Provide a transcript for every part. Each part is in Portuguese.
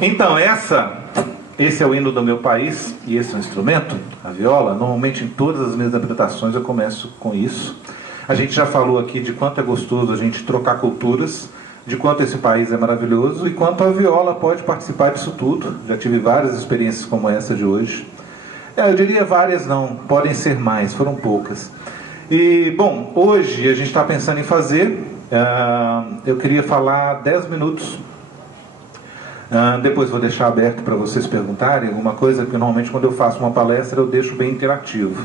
Então, esse é o hino do meu país, e esse é o instrumento, a viola. Normalmente em todas as minhas apresentações eu começo com isso. A gente já falou aqui de quanto é gostoso a gente trocar culturas, de quanto esse país é maravilhoso e quanto a viola pode participar disso tudo. Já tive várias experiências como essa de hoje. Eu diria várias não, podem ser mais, foram poucas. E, bom, hoje a gente está pensando em fazer, eu queria falar 10 minutos. Depois vou deixar aberto para vocês perguntarem alguma coisa, porque normalmente quando eu faço uma palestra eu deixo bem interativo.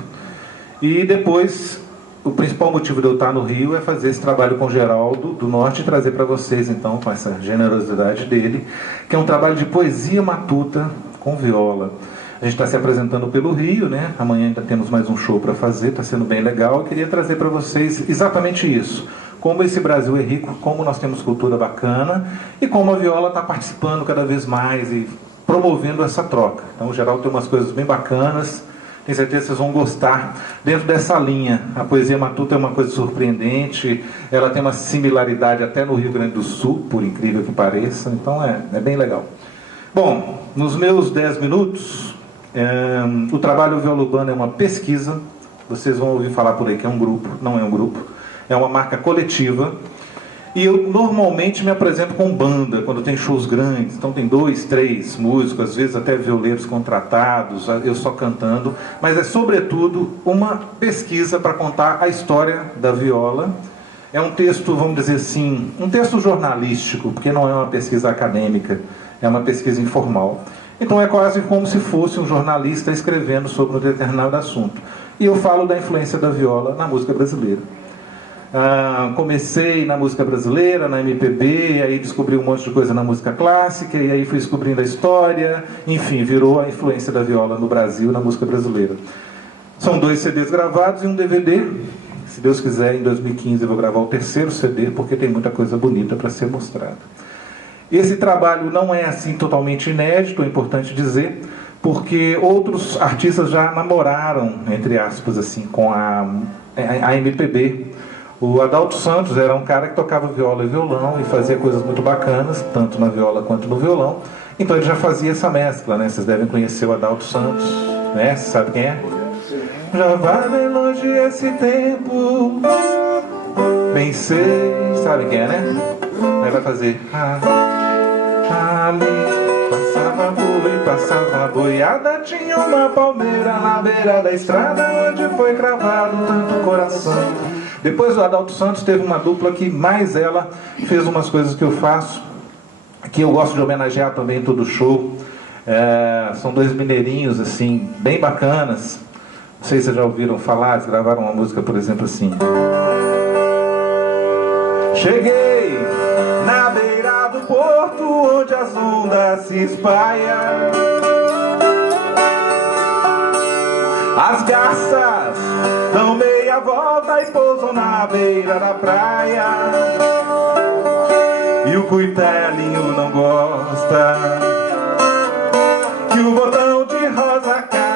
E depois, o principal motivo de eu estar no Rio é fazer esse trabalho com o Geraldo do Norte e trazer para vocês, então, com essa generosidade dele, que é um trabalho de poesia matuta com viola. A gente está se apresentando pelo Rio, né? Amanhã ainda temos mais um show para fazer, está sendo bem legal. Eu queria trazer para vocês exatamente isso. Como esse Brasil é rico, como nós temos cultura bacana e como a viola está participando cada vez mais e promovendo essa troca. Então, o Geraldo tem umas coisas bem bacanas, tenho certeza que vocês vão gostar dentro dessa linha. A poesia matuta é uma coisa surpreendente, ela tem uma similaridade até no Rio Grande do Sul, por incrível que pareça, então é bem legal. Bom, nos meus 10 minutos... o trabalho Viola Urbana é uma pesquisa, vocês vão ouvir falar por aí que é um grupo, não é um grupo, é uma marca coletiva, e eu normalmente me apresento com banda, quando tem shows grandes, então tem 2, 3 músicos, às vezes até violeiros contratados, eu só cantando, mas é sobretudo uma pesquisa para contar a história da viola. É um texto, vamos dizer assim, um texto jornalístico, porque não é uma pesquisa acadêmica, é uma pesquisa informal. Então é quase como se fosse um jornalista escrevendo sobre um determinado assunto. E eu falo da influência da viola na música brasileira. Comecei na música brasileira, na MPB, aí descobri um monte de coisa na música clássica, e aí fui descobrindo a história, enfim, virou a influência da viola no Brasil, na música brasileira. São 2 CDs gravados e um DVD. Se Deus quiser, em 2015 eu vou gravar o 3º CD, porque tem muita coisa bonita para ser mostrada. Esse trabalho não é assim totalmente inédito, é importante dizer, porque outros artistas já namoraram, entre aspas, assim, com a MPB. O Adalto Santos era um cara que tocava viola e violão e fazia coisas muito bacanas, tanto na viola quanto no violão. Então ele já fazia essa mescla, né? Vocês devem conhecer o Adalto Santos, né? Você sabe quem é? Já vai bem longe esse tempo, bem sei, sabe quem é, né? Aí vai fazer... Ali passava boiada, tinha uma palmeira na beira da estrada, onde foi cravado tanto coração. Depois o Adalto Santos teve uma dupla que mais ela fez umas coisas que eu faço, que eu gosto de homenagear também em todo show. São 2 mineirinhos assim, bem bacanas. Não sei se vocês já ouviram falar, eles gravaram uma música, por exemplo, assim. Cheguei na beira do porto, onde as ondas se espalham, as garças dão meia volta e pousam na beira da praia, e o cuitelinho não gosta que o botão de rosa caia.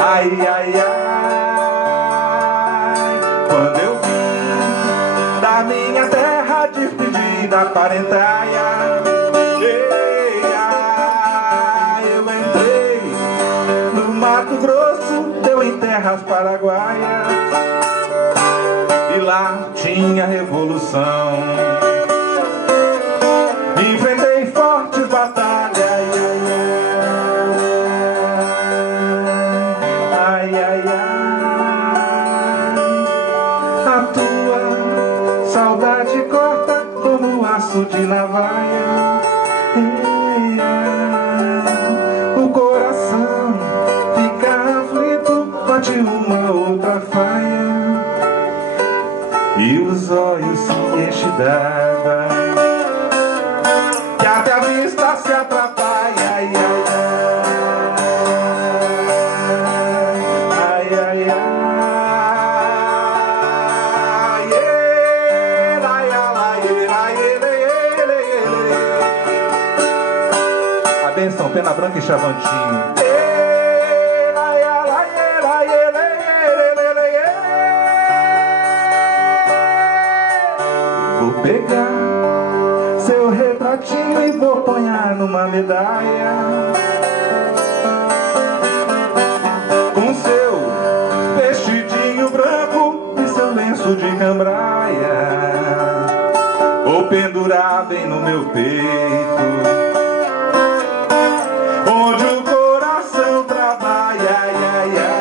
Ai, ai, ai, ai, ai. Quando eu vim da minha terra despedida parentaia, eu entrei no Mato Grosso, deu em terras paraguaias, e lá tinha revolução. Enfrentei fortes batalhas, ai, ai, ai. A tua saudade corta como aço de navalha, o coração fica aflito, bate uma outra faia, e os olhos se enchem d'água, que até a vista se atrapalha. Ai, ai, ai, ai, ai, ai. A benção, Pena Branca e Chavantinho. Vou pegar baratinho e vou ponhar numa medalha. Com seu vestidinho branco e seu lenço de cambraia, vou pendurar bem no meu peito, onde o coração trabalha. Ai, ai, ai.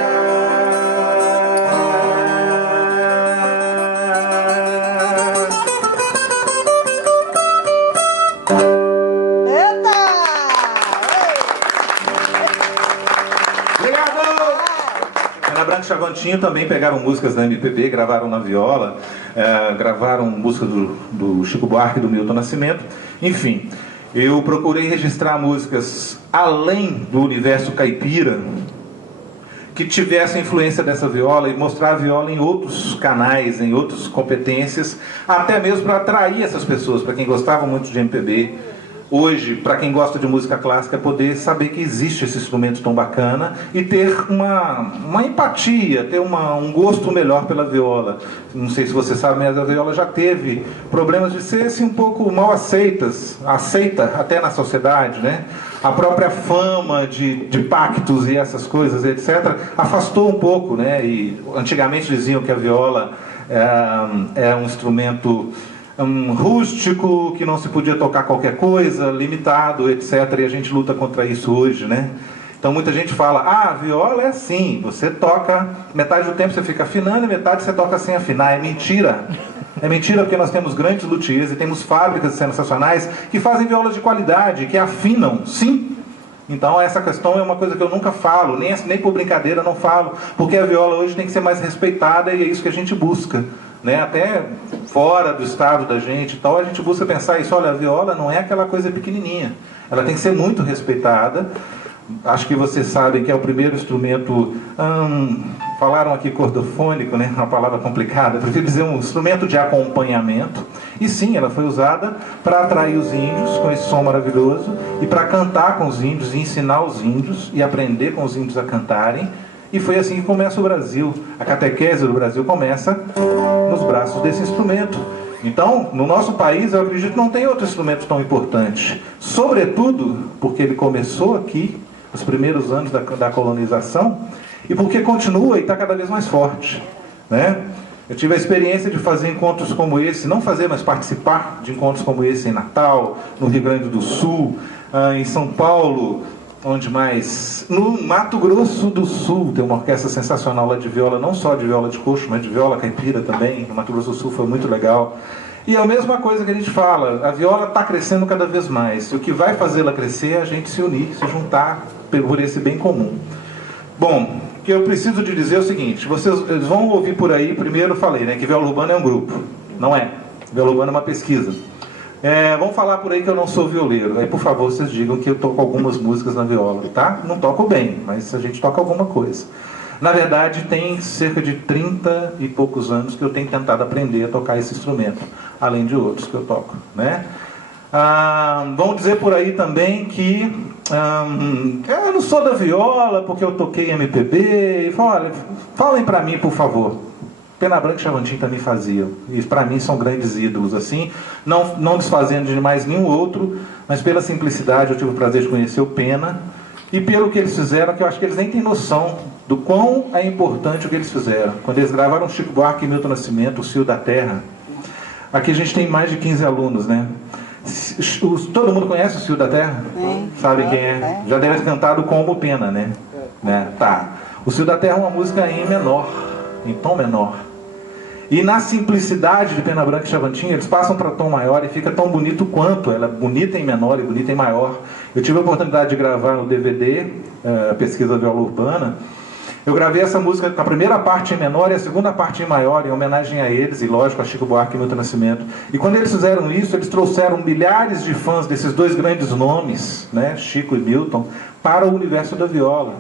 Pena Branca e Chavantinho também pegaram músicas da MPB, gravaram na viola, gravaram música do Chico Buarque e do Milton Nascimento. Enfim, eu procurei registrar músicas além do universo caipira, que tivessem influência dessa viola, e mostrar a viola em outros canais, em outras competências, até mesmo para atrair essas pessoas, para quem gostava muito de MPB. Hoje, para quem gosta de música clássica, poder saber que existe esse instrumento tão bacana e ter uma empatia, ter um gosto melhor pela viola. Não sei se você sabe, mas a viola já teve problemas de ser assim, um pouco mal aceita até na sociedade, né? A própria fama de pactos e essas coisas, etc., afastou um pouco, né? E antigamente diziam que a viola é um instrumento rústico, que não se podia tocar qualquer coisa, limitado, etc. E a gente luta contra isso hoje, né? Então muita gente fala, a viola é assim, você toca, metade do tempo você fica afinando e metade você toca sem afinar. É mentira. É mentira, porque nós temos grandes luthiers e temos fábricas sensacionais que fazem violas de qualidade, que afinam, sim. Então essa questão é uma coisa que eu nunca falo, nem por brincadeira não falo, porque a viola hoje tem que ser mais respeitada e é isso que a gente busca. Né? Até fora do estado da gente e tal, a gente busca pensar isso. Olha, a viola não é aquela coisa pequenininha, ela tem que ser muito respeitada. Acho que vocês sabem que é o primeiro instrumento, falaram aqui cordofônico, né? Uma palavra complicada, prefiro dizer um instrumento de acompanhamento. E sim, ela foi usada para atrair os índios com esse som maravilhoso e para cantar com os índios, e ensinar os índios e aprender com os índios a cantarem. E foi assim que começa o Brasil. A catequese do Brasil começa nos braços desse instrumento. Então, no nosso país, eu acredito que não tem outro instrumento tão importante. Sobretudo porque ele começou aqui, nos primeiros anos da colonização, e porque continua e está cada vez mais forte, né? Eu tive a experiência de fazer encontros como esse, não fazer, mas participar de encontros como esse em Natal, no Rio Grande do Sul, em São Paulo. Onde mais? No Mato Grosso do Sul tem uma orquestra sensacional lá de viola, não só de viola de coxo, mas de viola caipira também. No Mato Grosso do Sul foi muito legal. E é a mesma coisa que a gente fala, a viola está crescendo cada vez mais. E o que vai fazê-la crescer é a gente se unir, se juntar por esse bem comum. Bom, o que eu preciso de dizer é o seguinte, vocês vão ouvir por aí, primeiro eu falei, né, que viola urbana é um grupo. Não é. Viola urbana é uma pesquisa. Vão falar por aí que eu não sou violeiro. Aí, por favor, vocês digam que eu toco algumas músicas na viola, tá? Não toco bem, mas a gente toca alguma coisa. Na verdade, tem cerca de 30 e poucos anos que eu tenho tentado aprender a tocar esse instrumento, além de outros que eu toco, né? Vão dizer por aí também que eu não sou da viola porque eu toquei MPB. Olha, falem para mim, por favor. Pena Branca e Chavantinho também faziam. E para mim são grandes ídolos, assim. Não desfazendo de mais nenhum outro, mas pela simplicidade eu tive o prazer de conhecer o Pena. E pelo que eles fizeram, que eu acho que eles nem têm noção do quão é importante o que eles fizeram. Quando eles gravaram Chico Buarque e Milton Nascimento, O Cio da Terra. Aqui a gente tem mais de 15 alunos, né? Todo mundo conhece o Cio da Terra? Sabe quem é? Já deve ter cantado como o Pena, né? Tá. O Cio da Terra é uma música em menor, em tom menor. E na simplicidade de Pena Branca e Chavantinho, eles passam para tom maior e fica tão bonito quanto. Ela é bonita em menor e bonita em maior. Eu tive a oportunidade de gravar no DVD, Pesquisa Viola Urbana. Eu gravei essa música com a primeira parte em menor e a segunda parte em maior, em homenagem a eles, e lógico, a Chico Buarque e Milton Nascimento. E quando eles fizeram isso, eles trouxeram milhares de fãs desses dois grandes nomes, né, Chico e Milton, para o universo da viola.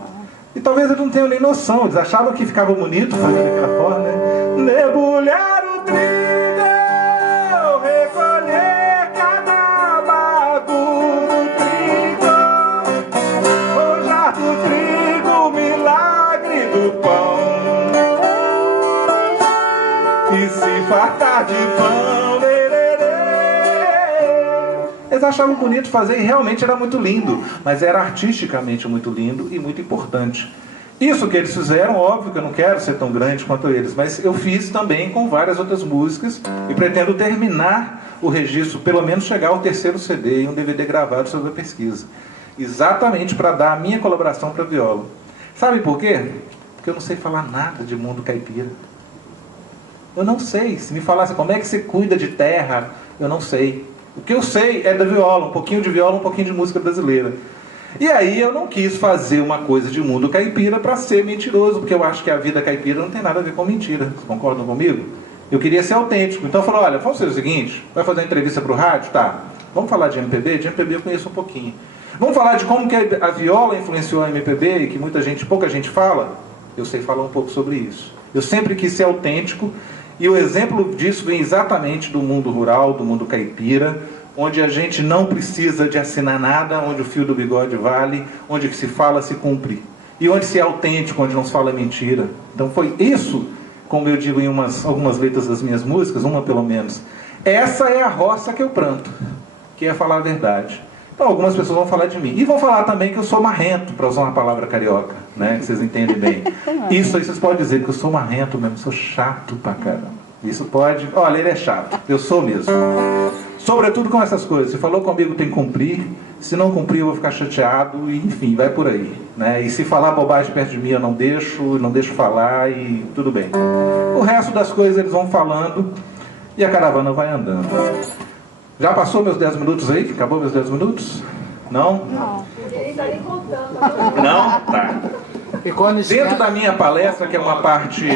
E talvez eles não tenham nem noção, eles achavam que ficava bonito fazer daquela forma, né? Debulhar o trigo, recolher cada bago do trigo, forjar do trigo, milagre do pão, e se fartar de pão, lererê. Eles achavam bonito fazer e realmente era muito lindo, mas era artisticamente muito lindo e muito importante. Isso que eles fizeram, óbvio que eu não quero ser tão grande quanto eles, mas eu fiz também com várias outras músicas e pretendo terminar o registro, pelo menos chegar ao 3º CD e um DVD gravado sobre a pesquisa. Exatamente para dar a minha colaboração para a viola. Sabe por quê? Porque eu não sei falar nada de mundo caipira. Eu não sei. Se me falasse como é que você cuida de terra, eu não sei. O que eu sei é da viola, um pouquinho de viola, um pouquinho de música brasileira. E aí eu não quis fazer uma coisa de mundo caipira para ser mentiroso, porque eu acho que a vida caipira não tem nada a ver com mentira. Vocês concordam comigo? Eu queria ser autêntico. Então eu falei, olha, vamos fazer o seguinte, vai fazer uma entrevista para o rádio? Tá. Vamos falar de MPB? De MPB eu conheço um pouquinho. Vamos falar de como que a viola influenciou a MPB e que pouca gente fala? Eu sei falar um pouco sobre isso. Eu sempre quis ser autêntico e o exemplo disso vem exatamente do mundo rural, do mundo caipira, onde a gente não precisa de assinar nada, onde o fio do bigode vale, onde o que se fala se cumpre. E onde se é autêntico, onde não se fala mentira. Então foi isso, como eu digo em algumas letras das minhas músicas, uma pelo menos. Essa é a roça que eu planto, que é falar a verdade. Então algumas pessoas vão falar de mim. E vão falar também que eu sou marrento, para usar uma palavra carioca, né? Que vocês entendem bem. Isso aí vocês podem dizer que eu sou marrento mesmo, sou chato pra caramba. Isso pode... Olha, ele é chato. Eu sou mesmo. Sobretudo com essas coisas. Se falou comigo, tem que cumprir. Se não cumprir, eu vou ficar chateado. E, enfim, vai por aí, né? E se falar bobagem perto de mim, eu não deixo falar e tudo bem. O resto das coisas eles vão falando e a caravana vai andando. Já passou meus 10 minutos aí? Acabou meus 10 minutos? Não? Não. Não? Tá. Dentro da minha palestra, que é uma parte...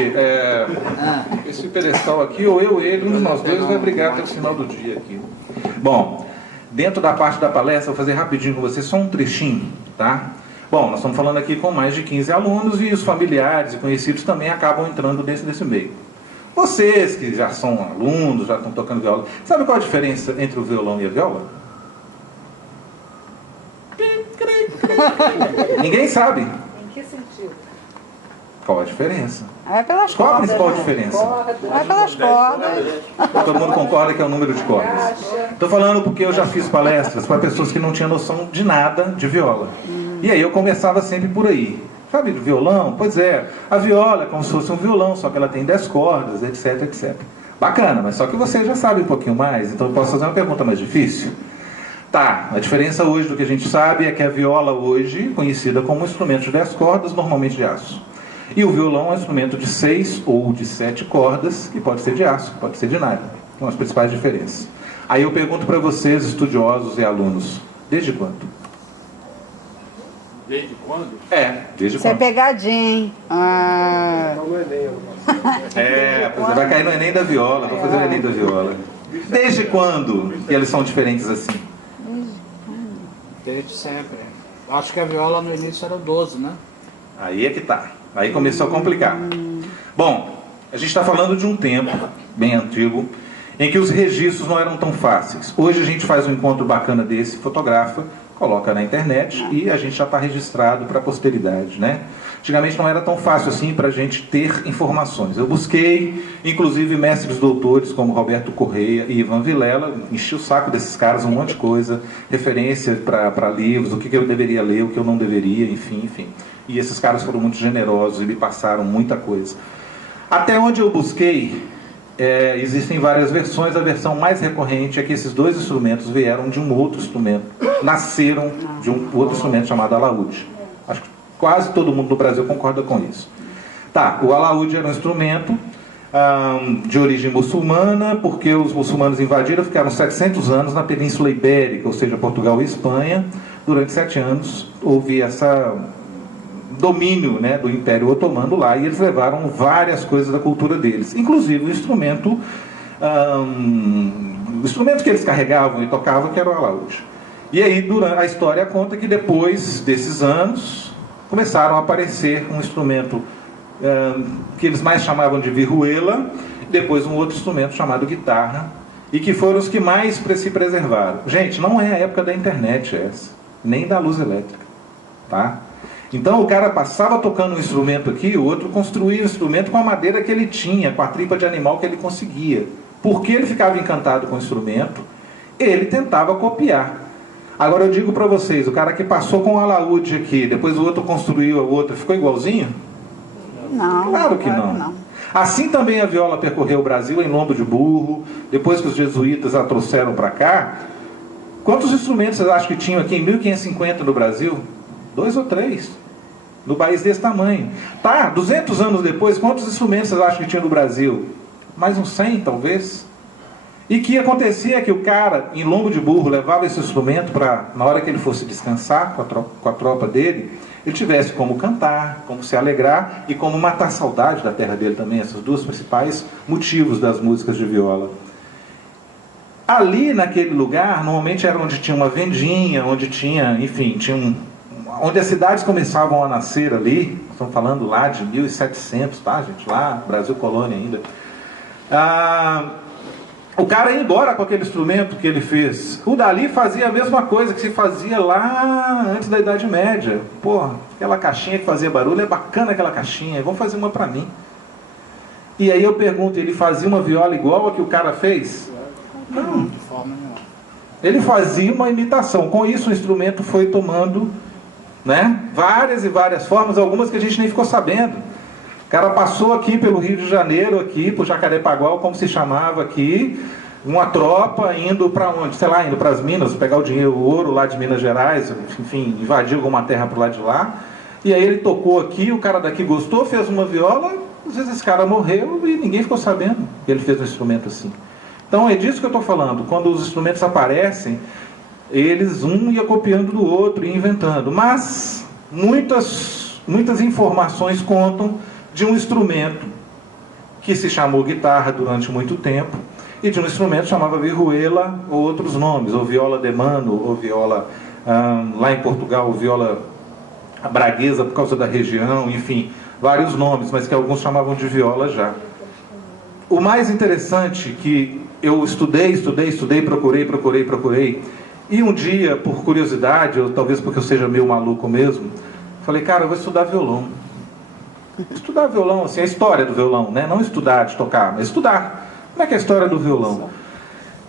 esse pedestal aqui, ou eu, ele, um de nós dois vai brigar até o final do dia aqui. Bom, dentro da parte da palestra, vou fazer rapidinho com vocês, só um trechinho, tá? Bom, nós estamos falando aqui com mais de 15 alunos e os familiares e conhecidos também acabam entrando dentro desse meio. Vocês que já são alunos, já estão tocando viola, sabe qual a diferença entre o violão e a viola? Ninguém sabe. Em que sentido? Qual a diferença? É pelas Qual a cordas. principal diferença? É pelas cordas. Todo mundo concorda que é o número de cordas. Estou falando porque eu já fiz palestras para pessoas que não tinham noção de nada de viola. E aí eu começava sempre por aí. Sabe do violão? Pois é, a viola é como se fosse um violão, só que ela tem 10 cordas, etc, etc. Bacana, mas só que você já sabe um pouquinho mais, então eu posso fazer uma pergunta mais difícil? Tá, a diferença hoje do que a gente sabe é que a viola hoje, conhecida como um instrumento de 10 cordas, normalmente de aço. E o violão é um instrumento de 6 ou de 7 cordas, que pode ser de aço, pode ser de nylon. São as principais diferenças. Aí eu pergunto para vocês, estudiosos e alunos, desde quando? Desde quando? Desde Isso é quando? pegadinha, hein? Você vai cair no Enem da viola, vou fazer o Enem da viola. Desde quando que eles são diferentes assim? Desde sempre. Acho que a viola no início era 12, né? Aí é que tá. Aí começou a complicar. Bom, a gente está falando de um tempo bem antigo em que os registros não eram tão fáceis. Hoje a gente faz um encontro bacana desse, fotografa, coloca na internet e a gente já está registrado para a posteridade, né? Antigamente não era tão fácil assim para a gente ter informações. Eu busquei, inclusive, mestres doutores como Roberto Correia e Ivan Vilela, enchi o saco desses caras, um monte de coisa, referência para livros, o que eu deveria ler, o que eu não deveria, enfim. E esses caras foram muito generosos e me passaram muita coisa. Até onde eu busquei, existem várias versões. A versão mais recorrente é que esses dois instrumentos vieram de um outro instrumento, nasceram de um outro instrumento chamado alaúde. Acho que quase todo mundo no Brasil concorda com isso. Tá, o alaúde era um instrumento de origem muçulmana, porque os muçulmanos invadiram, ficaram 700 anos na Península Ibérica, ou seja, Portugal e Espanha. Durante 7 anos houve esse domínio, né, do Império Otomano lá, e eles levaram várias coisas da cultura deles, inclusive o instrumento que eles carregavam e tocavam, que era o alaúde. E aí a história conta que depois desses anos começaram a aparecer um instrumento que eles mais chamavam de vihuela, depois um outro instrumento chamado guitarra, e que foram os que mais se preservaram. Gente, não é a época da internet essa, nem da luz elétrica, tá? Então o cara passava tocando um instrumento aqui, o outro construía o instrumento com a madeira que ele tinha, com a tripa de animal que ele conseguia. Porque ele ficava encantado com o instrumento, ele tentava copiar. Agora eu digo para vocês, o cara que passou com o alaúde aqui, depois o outro construiu a outra, ficou igualzinho? Não. Claro que não. Assim também a viola percorreu o Brasil em lombo de burro, depois que os jesuítas a trouxeram para cá. Quantos instrumentos vocês acham que tinham aqui em 1550 no Brasil? 2 ou 3. No país desse tamanho. Tá, 200 anos depois, quantos instrumentos vocês acham que tinha no Brasil? Mais uns 100, talvez. E o que acontecia é que o cara, em lombo de burro, levava esse instrumento para, na hora que ele fosse descansar com a tropa dele, ele tivesse como cantar, como se alegrar e como matar saudade da terra dele também, esses dois principais motivos das músicas de viola. Ali naquele lugar, normalmente era onde tinha uma vendinha, onde tinha, enfim, onde as cidades começavam a nascer ali, estamos falando lá de 1700, tá gente, lá, Brasil colônia ainda. O cara ia embora com aquele instrumento que ele fez. O dali fazia a mesma coisa que se fazia lá antes da Idade Média. Porra, aquela caixinha que fazia barulho, é bacana aquela caixinha, vamos fazer uma para mim. E aí eu pergunto, ele fazia uma viola igual a que o cara fez? Não. Ele fazia uma imitação. Com isso o instrumento foi tomando, né, várias e várias formas, algumas que a gente nem ficou sabendo. O cara passou aqui pelo Rio de Janeiro, aqui por Jacarepaguá, como se chamava aqui, uma tropa indo para onde? Sei lá, indo para as Minas, pegar o dinheiro, o ouro lá de Minas Gerais, enfim, invadir alguma terra por lá de lá. E aí ele tocou aqui, o cara daqui gostou, fez uma viola, às vezes esse cara morreu e ninguém ficou sabendo que ele fez um instrumento assim. Então é disso que eu estou falando. Quando os instrumentos aparecem, eles um ia copiando do outro e inventando. Mas muitas informações contam de um instrumento que se chamou guitarra durante muito tempo e de um instrumento que chamava vihuela ou outros nomes, ou viola de mano, ou viola, lá em Portugal, ou viola braguesa por causa da região, enfim, vários nomes, mas que alguns chamavam de viola já. O mais interessante que eu estudei, procurei, e um dia, por curiosidade, ou talvez porque eu seja meio maluco mesmo, falei, cara, eu vou estudar violão. Estudar violão, assim, a história do violão, né? Não estudar de tocar, mas estudar. Como é que é a história do violão?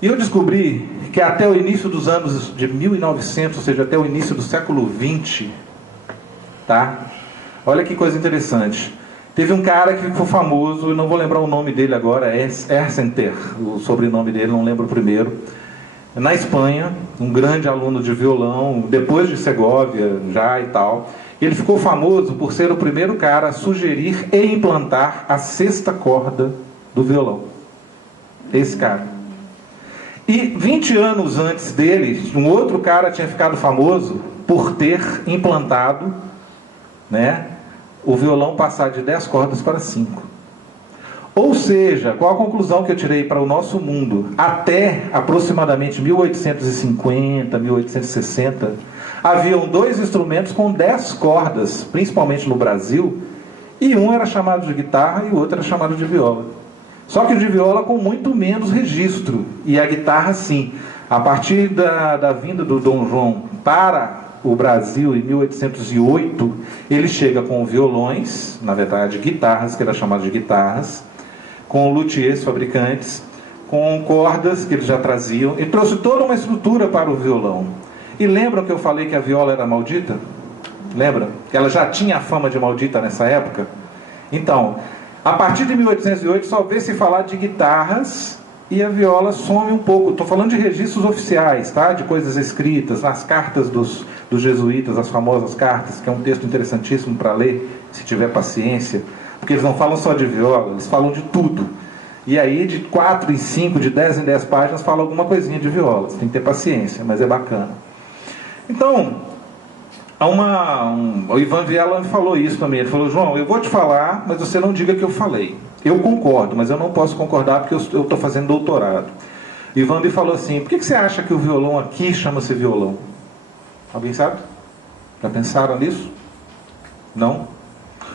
E eu descobri que até o início dos anos de 1900, ou seja, até o início do século XX, tá? Olha que coisa interessante. Teve um cara que ficou famoso, eu não vou lembrar o nome dele agora, Ercenter, o sobrenome dele, não lembro o primeiro. Na Espanha, um grande aluno de violão, depois de Segóvia já e tal. Ele ficou famoso por ser o primeiro cara a sugerir e implantar a sexta corda do violão. Esse cara. E 20 anos antes dele, um outro cara tinha ficado famoso por ter implantado, né, o violão passar de 10 cordas para 5. Ou seja, qual a conclusão que eu tirei para o nosso mundo? Até aproximadamente 1850, 1860, haviam 2 instrumentos com 10 cordas, principalmente no Brasil, e um era chamado de guitarra e o outro era chamado de viola. Só que o de viola com muito menos registro, e a guitarra sim. A partir da vinda do Dom João para o Brasil em 1808, ele chega com violões, na verdade guitarras, que era chamado de guitarras, com luthiers, fabricantes, com cordas que eles já traziam, e trouxe toda uma estrutura para o violão. E lembram que eu falei que a viola era maldita? Lembra? Que ela já tinha a fama de maldita nessa época? Então, a partir de 1808 só vê-se falar de guitarras e a viola some um pouco. Estou falando de registros oficiais, tá? De coisas escritas, nas cartas dos jesuítas, as famosas cartas, que é um texto interessantíssimo para ler, se tiver paciência. Porque eles não falam só de viola, eles falam de tudo. E aí de 4 em 5, de 10 em 10 páginas, fala alguma coisinha de viola. Você tem que ter paciência, mas é bacana. Então, o Ivan Viela falou isso também. Ele falou, João, eu vou te falar, mas você não diga que eu falei. Eu concordo, mas eu não posso concordar porque eu estou fazendo doutorado. Ivan me falou assim, por que você acha que o violão aqui chama-se violão? Alguém sabe? Já pensaram nisso? Não?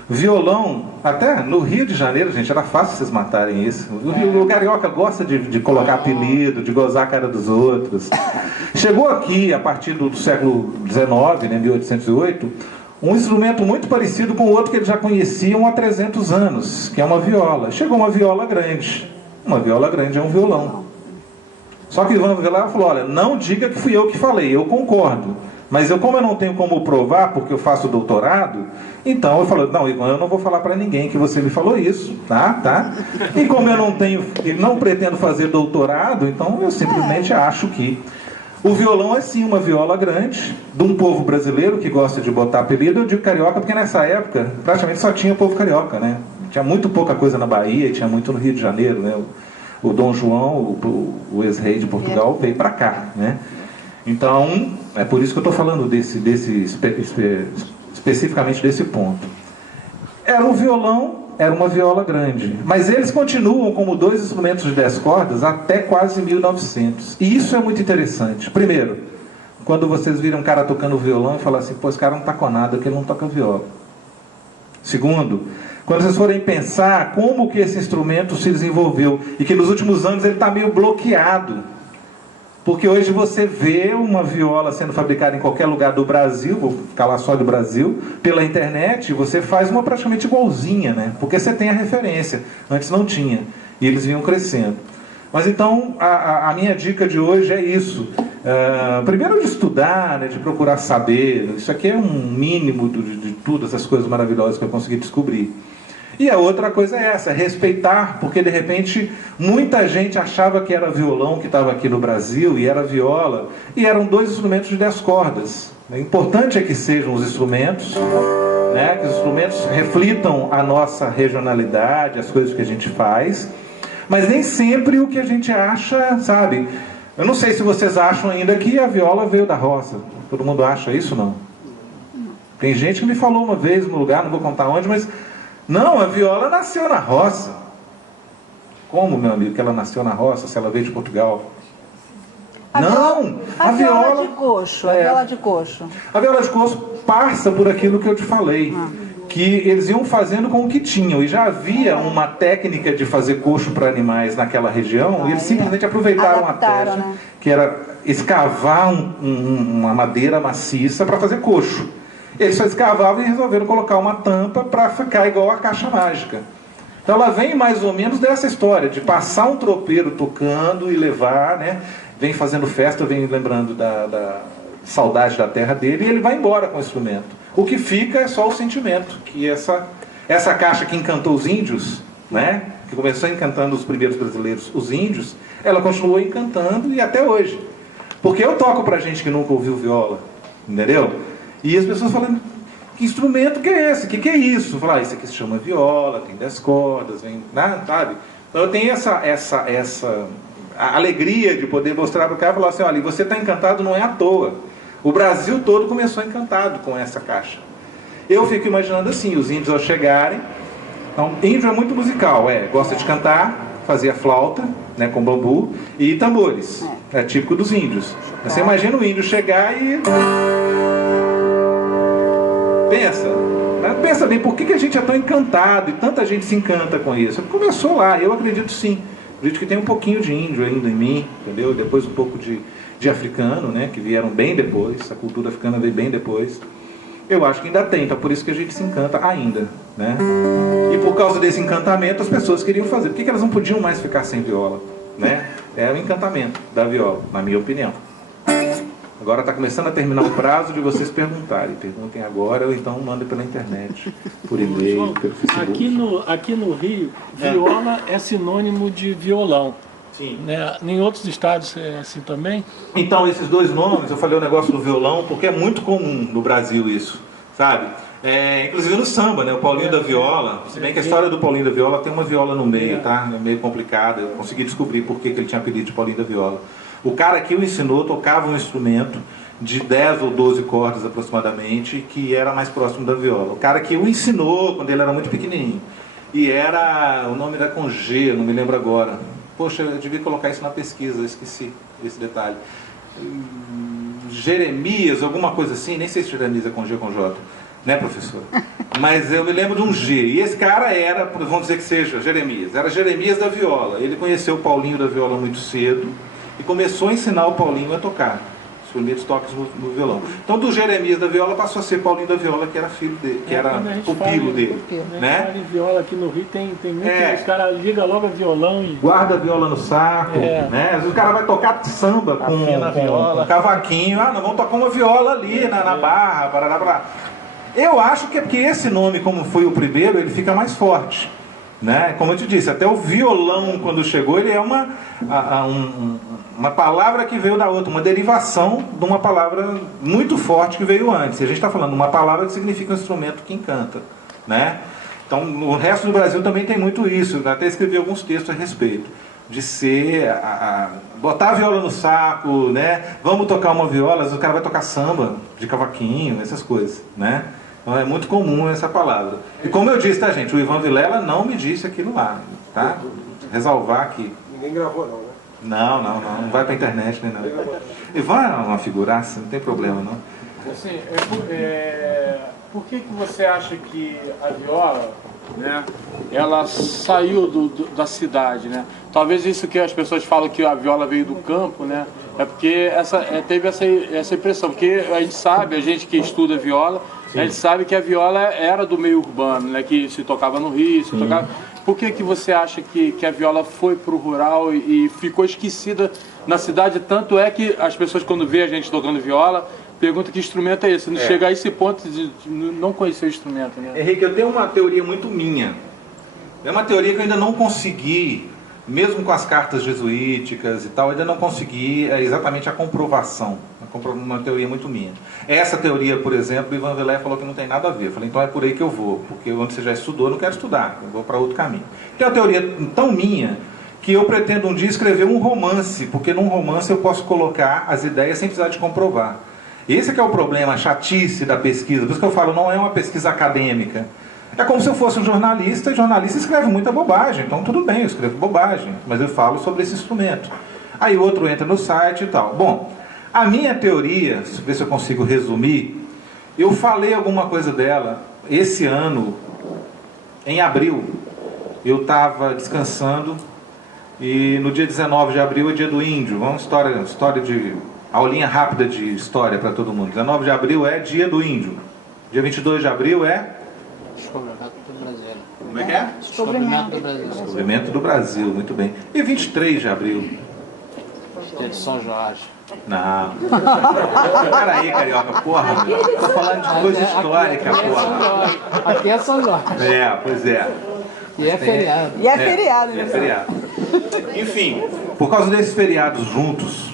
Violão, até no Rio de Janeiro, gente, era fácil vocês matarem isso. O carioca gosta de colocar apelido, de gozar a cara dos outros. Chegou aqui, a partir do século XIX, né, 1808, um instrumento muito parecido com o outro que eles já conheciam há 300 anos, que é uma viola. Chegou uma viola grande. Uma viola grande é um violão. Só que o Ivan Vilela falou, olha, não diga que fui eu que falei, eu concordo. Mas como eu não tenho como provar, porque eu faço doutorado, então eu falo, não, Ivan, eu não vou falar para ninguém que você me falou isso, tá? E como eu não pretendo fazer doutorado, então eu simplesmente acho que o violão é sim uma viola grande, de um povo brasileiro que gosta de botar apelido. Eu digo carioca porque nessa época praticamente só tinha povo carioca, né? Tinha muito pouca coisa na Bahia e tinha muito no Rio de Janeiro, né? O Dom João, o ex-rei de Portugal, veio para cá, né? Então, é por isso que eu estou falando especificamente desse ponto. Era um violão, era uma viola grande. Mas eles continuam como 2 instrumentos de 10 cordas até quase 1900. E isso é muito interessante. Primeiro, quando vocês viram um cara tocando violão e falam assim, pô, esse cara não tocou nada, porque ele não toca viola. Segundo, quando vocês forem pensar como que esse instrumento se desenvolveu e que nos últimos anos ele está meio bloqueado. Porque hoje você vê uma viola sendo fabricada em qualquer lugar do Brasil, vou falar só do Brasil, pela internet, você faz uma praticamente igualzinha, né? Porque você tem a referência, antes não tinha, e eles vinham crescendo. Mas então, a minha dica de hoje é isso. Primeiro de estudar, né, de procurar saber, isso aqui é um mínimo de tudo, essas coisas maravilhosas que eu consegui descobrir. E a outra coisa é essa, respeitar, porque de repente muita gente achava que era violão que estava aqui no Brasil e era viola, e eram 2 instrumentos de 10 cordas. O importante é que sejam os instrumentos, né, que os instrumentos reflitam a nossa regionalidade, as coisas que a gente faz, mas nem sempre o que a gente acha, sabe? Eu não sei se vocês acham ainda que a viola veio da roça. Todo mundo acha isso, não? Tem gente que me falou uma vez no lugar, não vou contar onde, mas não, a viola nasceu na roça. Como, meu amigo, que ela nasceu na roça, se ela veio de Portugal? A viola de coxo, a viola de coxo. A viola de coxo passa por aquilo que eu te falei, que eles iam fazendo com o que tinham, e já havia uma técnica de fazer coxo para animais naquela região, e eles simplesmente aproveitaram a terra, né? Que era escavar uma madeira maciça para fazer coxo. Eles só escavavam e resolveram colocar uma tampa para ficar igual a caixa mágica. Então ela vem mais ou menos dessa história, de passar um tropeiro tocando e levar, né? Vem fazendo festa, vem lembrando da saudade da terra dele, e ele vai embora com o instrumento. O que fica é só o sentimento, que essa caixa que encantou os índios, né? Que começou encantando os primeiros brasileiros, os índios, ela continuou encantando e até hoje. Porque eu toco pra gente que nunca ouviu viola, entendeu? E as pessoas falando, que instrumento que é esse? O que é isso? Falar, isso aqui se chama viola, tem 10 cordas, vem, né, sabe? Então eu tenho a alegria de poder mostrar para o cara e falar assim, olha, você está encantado não é à toa. O Brasil todo começou encantado com essa caixa. Eu fico imaginando assim, os índios ao chegarem, então, índio é muito musical, gosta de cantar, fazia flauta, né, com bambu, e tambores, é típico dos índios. Você imagina o índio chegar e... Pensa bem, por que a gente é tão encantado e tanta gente se encanta com isso? Começou lá, eu acredito sim. Acredito que tem um pouquinho de índio ainda em mim, entendeu? Depois um pouco de africano, né? Que vieram bem depois, a cultura africana veio bem depois. Eu acho que ainda tem, então por isso que a gente se encanta ainda, né? E por causa desse encantamento as pessoas queriam fazer. Por que elas não podiam mais ficar sem viola, né? Era o encantamento da viola, na minha opinião. Agora está começando a terminar o prazo de vocês perguntarem. Perguntem agora ou então mandem pela internet, por e-mail, pelo Facebook. Aqui no Rio, viola é sinônimo de violão. Sim. Né? Em outros estados é assim também? Então, esses 2 nomes, eu falei o negócio do violão, porque é muito comum no Brasil isso, sabe? Inclusive no samba, né? O Paulinho da Viola, se bem que a história do Paulinho da Viola tem uma viola no meio, tá? É meio complicada, eu consegui descobrir por que ele tinha apelido de Paulinho da Viola. O cara que o ensinou tocava um instrumento de 10 ou 12 cordas aproximadamente, que era mais próximo da viola. O cara que o ensinou quando ele era muito pequenininho. E o nome era com G, não me lembro agora. Poxa, eu devia colocar isso na pesquisa, eu esqueci esse detalhe. Jeremias, alguma coisa assim, nem sei se Jeremias é com G ou com J, né, professor? Mas eu me lembro de um G. E esse cara era, vamos dizer que seja Jeremias, era Jeremias da viola. Ele conheceu o Paulinho da viola muito cedo e começou a ensinar o Paulinho a tocar. Os primeiros toques no violão. Então, do Jeremias da viola passou a ser Paulinho da Viola, que era filho dele, que era pupilo dele. Né? Fala em viola aqui no Rio, tem muito. Os caras ligam logo a violão e. Guarda a viola no saco, né? Às vezes o cara vai tocar samba com cavaquinho. Ah, não, vamos tocar uma viola ali na barra, parará. Eu acho que é porque esse nome, como foi o primeiro, ele fica mais forte. Né? Como eu te disse, até o violão, quando chegou, ele é uma palavra que veio da outra, uma derivação de uma palavra muito forte que veio antes. E a gente está falando de uma palavra que significa um instrumento que encanta. Né? Então, no resto do Brasil também tem muito isso. Eu até escrevi alguns textos a respeito. De ser, botar a viola no saco, né? Vamos tocar uma viola, o cara vai tocar samba, de cavaquinho, essas coisas. Né? Então é muito comum essa palavra. E como eu disse, tá, gente? O Ivan Vilela não me disse aquilo lá, tá? Resalvar aqui. Ninguém gravou não, né? Não vai pra internet nem nada. Ivan é uma figuraça, não tem problema, não. Assim, por que você acha que a viola, né, ela saiu da cidade, né? Talvez isso que as pessoas falam que a viola veio do campo, né? É porque teve essa impressão, porque a gente sabe, a gente que estuda viola, a gente sabe que a viola era do meio urbano, né? Que se tocava no Rio, se tocava... Por que você acha que a viola foi para o rural e ficou esquecida na cidade? Tanto é que as pessoas, quando vê a gente tocando viola, perguntam que instrumento é esse. Não chega a esse ponto de não conhecer o instrumento, né? Henrique, eu tenho uma teoria muito minha. É uma teoria que eu ainda não consegui, mesmo com as cartas jesuíticas e tal, ainda não consegui exatamente a comprovação. Uma teoria muito minha. Essa teoria, por exemplo, o Ivan Vilela falou que não tem nada a ver. Eu falei, então é por aí que eu vou, porque onde você já estudou, eu não quero estudar, eu vou para outro caminho. Tem uma teoria tão minha que eu pretendo um dia escrever um romance, porque num romance eu posso colocar as ideias sem precisar de comprovar. Esse que é o problema, a chatice da pesquisa. Por isso que eu falo, não é uma pesquisa acadêmica. É como se eu fosse um jornalista, e jornalista escreve muita bobagem. Então tudo bem, eu escrevo bobagem, mas eu falo sobre esse instrumento. Aí o outro entra no site e tal. Bom, a minha teoria, ver se eu consigo resumir, eu falei alguma coisa dela esse ano, em abril. Eu estava descansando e no dia 19 de abril é dia do índio. Vamos história de... aulinha rápida de história para todo mundo. 19 de abril é dia do índio. Dia 22 de abril é... Descobrimento do Brasil. Como é que é? Descobrimento do Brasil. Descobrimento do Brasil, muito bem. E 23 de abril? Dia de São Jorge. Não. Peraí, carioca, porra. Tô falando de coisa histórica, porra. Aqui é São Jorge. Pois é. E é feriado. E é feriado, É né? feriado. Enfim, por causa desses feriados juntos,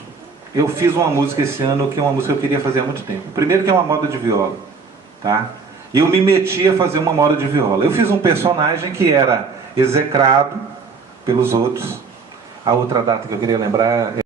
eu fiz uma música esse ano que é uma música que eu queria fazer há muito tempo. Primeiro que é uma moda de viola, tá? E eu me meti a fazer uma moda de viola. Eu fiz um personagem que era execrado pelos outros. A outra data que eu queria lembrar